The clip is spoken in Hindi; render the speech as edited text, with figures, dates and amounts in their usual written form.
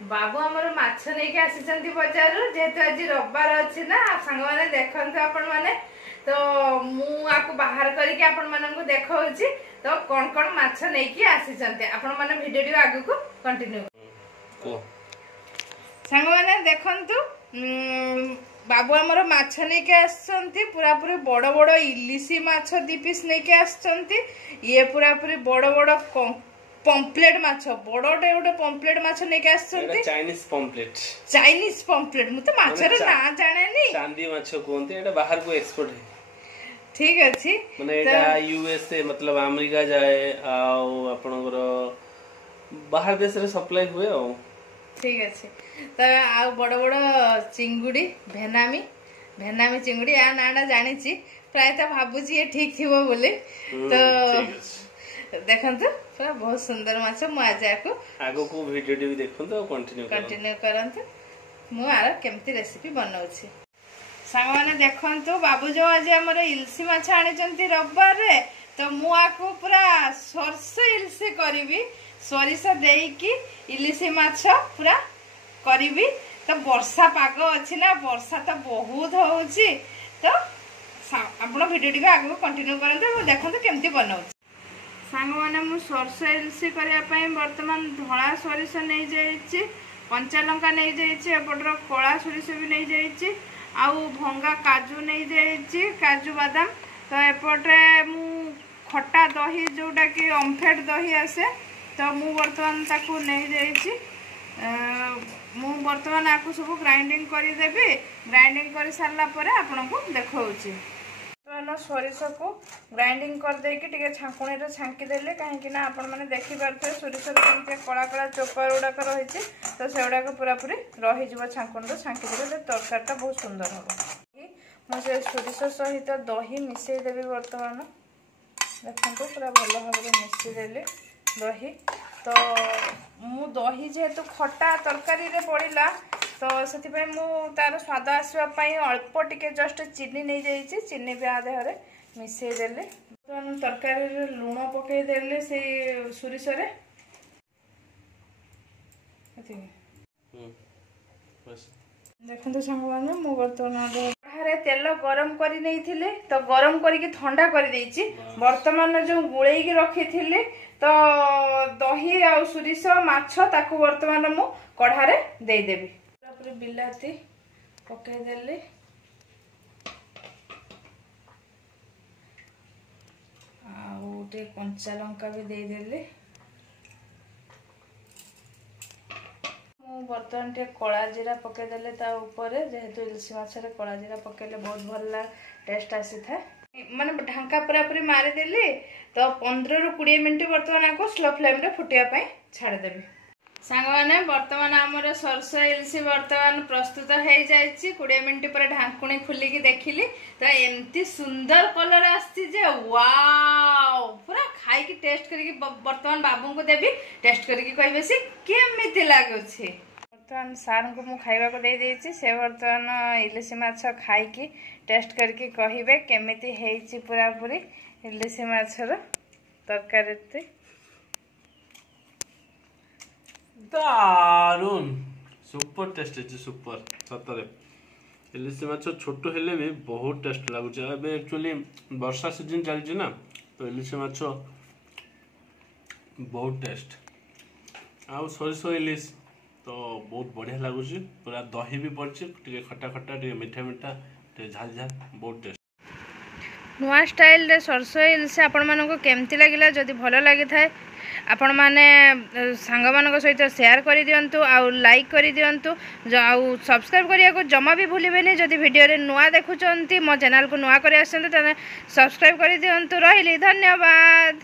बाबू आमर माछ नहीं आसी बजार जेहेतु आज रविवार अच्छी ना सांग मैंने देखते आपण मैंने तो मुझे बाहर करके आपण मानक देखा तो कौन कौन माछ नहीं आसी आपण मैंने भिडियो आगे को कंटिन्यू सांग मैंने देखंतु बाबू आमर माछ नहीं आसछंती पूरा पूरी बड़ बड़ इलिशी माछ 2 पीस नहीं आसछंती ये पूरा पूरी बड़ बड़ पम्पलेट माछ बड़टे गोटे पम्पलेट माछ नहीं आसछंती चाइनीज पम्पलेट मु तो माछर ना जानेनी चांदी माछ कोनते एटा बाहर को एक्सपोर्ट है ठीक अछि माने एटा यूएसए मतलब अमेरिका जाए आ आपनकर बाहर देश रे सप्लाई हुए आ ठीक अछि तो आ बड़ बड़ चिंगुड़ी भेनामी भेनामी चिंगुड़ी आ नाडा जानि छी प्राय त भाबुची ये ठीक थिबो बोले तो देखंतु पूरा बहुत सुंदर माछ मु आज आगो को वीडियो भी देखंतु कंटिन्यू करंतु मु आर केमती रेसिपी बनाउछी सांग माने देखंतु बाबू जो आज हमर इलसी माछ आनिचंती रविवार रे तो मु आको पूरा सरसे इलसी करबी सोरिष देकी इलिसी माछ पूरा करीबी तो वर्षा पाग अच्छी ना वर्षा तो बहुत होउची तो आपण वीडियो टी आगे कंटिन्यू करंतु देखंतु केमती बनाउ सांग माने मु सरस इलसी करिया पई वर्तमान धळा सोरिष नै जाईची कंचा लंका नै जाईची एपटर कोळा सोरिष भी नै जाईची आउ भंगा काजू नै जाईची काजू बादाम तो एपटे मु खट्टा दही जोटा कि ओमफेड दही आसे तो मु वर्तमान ताकू नहीं जाइछि मु वर्तमान आकु सब ग्राइंडिंग करि देबे ग्राइंडिंग करि सारला परे आपन को देखाउछि तो सोरिष को ग्राइंडिंग कर दे कि टिके छांकुणी रे छांकी देले काहे कि ना आपन माने देखि परथे सोरिष रे केमते कळा कळा चोपर उडा कर रहिछि तो सेउडा को पूरा पूरी रहि जिवो छांकुणी रे छांकी देले तरकारीटा बहुत सुंदर हो मु से सोरिष सहित दही मिसई देबे वर्तमान देखंतु पूरा भलो भाबरे मिसई देले दही तो मु दही जेहेतु खट्टा तरकारी रे पड़िला तो से मु तार स्वाद आसवा अल्प टिके जस्ट चीनी नहीं जाइए चीनी भी आ देहरे मिसई देले तरकारी रे लूण पकई देले से सोरिष रे देखंतु संग माने मु बर्तमान तेल गरम करी नहीं थिले तो गरम करके ठंडा कर देइछि वर्तमान जो गुळेई के रखी थिले तो दही आ सोरिष माछ ताकू वर्तमान मु कढ़ा रे दे देबी पूरा बिलाती पकई देले आ उटे कंचा लंका भी दे देले बर्तमान टे कला जीरा पकई देले ता ऊपर जेहेतु इलसी माछरे कला जीरा पकेले बहुत भल टेस्ट आसी था माने ढांका पूरा पूरी मारी देली तो 15 रु 20 मिनिट वर्तमान को स्लो फ्लेम रे फुटिया पई छाड़ देबी सांग माने वर्तमान हमर सरस इलसी वर्तमान प्रस्तुत हो जाइछि 20 मिनिट पर ढांकुणी खुली की देखिली तो एमती सुंदर कलर आछि जे वाओ पूरा खाई की टेस्ट करके वर्तमान बाबू को देबी टेस्ट करके कहबे से केमिति लागुछि वर्तमान सार को मु खाइबा को दे देछि से वर्तमान इलिसी माछ खाई की टेस्ट करके कहबे केमिति हेछि पूरा पूरी इलिसी माछर तरकारी दारुण सुपर टेस्ट है सुपर सतरे इलिसी माछ छोटो हेले भी बहुत टेस्ट लागुच अब एक्चुअली वर्षा सीजन चलछि ना तो इलिसी माछ बहुत टेस्ट आउ सोरिष इलिस तो बहुत बढ़िया लगुच पूरा दही भी पड़छि टिके खट्टा खट्टा टिके मीठा मीठा टिके झाल झाल बहुत टेस्ट नुआ स्टाइल रे सरसो इलसी आपण मानको केमती लागिला जदि भलो लागि थाए आपण माने सांग मानको सहित शेयर करि दियंतु आ लाइक करि दियंतु आ सब्सक्राइब करिया को जमा भी भूलिबेनी जदि वीडियो रे नुआ देखुचंती मो चैनल को नुआ करि आसंते तने सब्सक्राइब करि दियंतु रहिली धन्यवाद।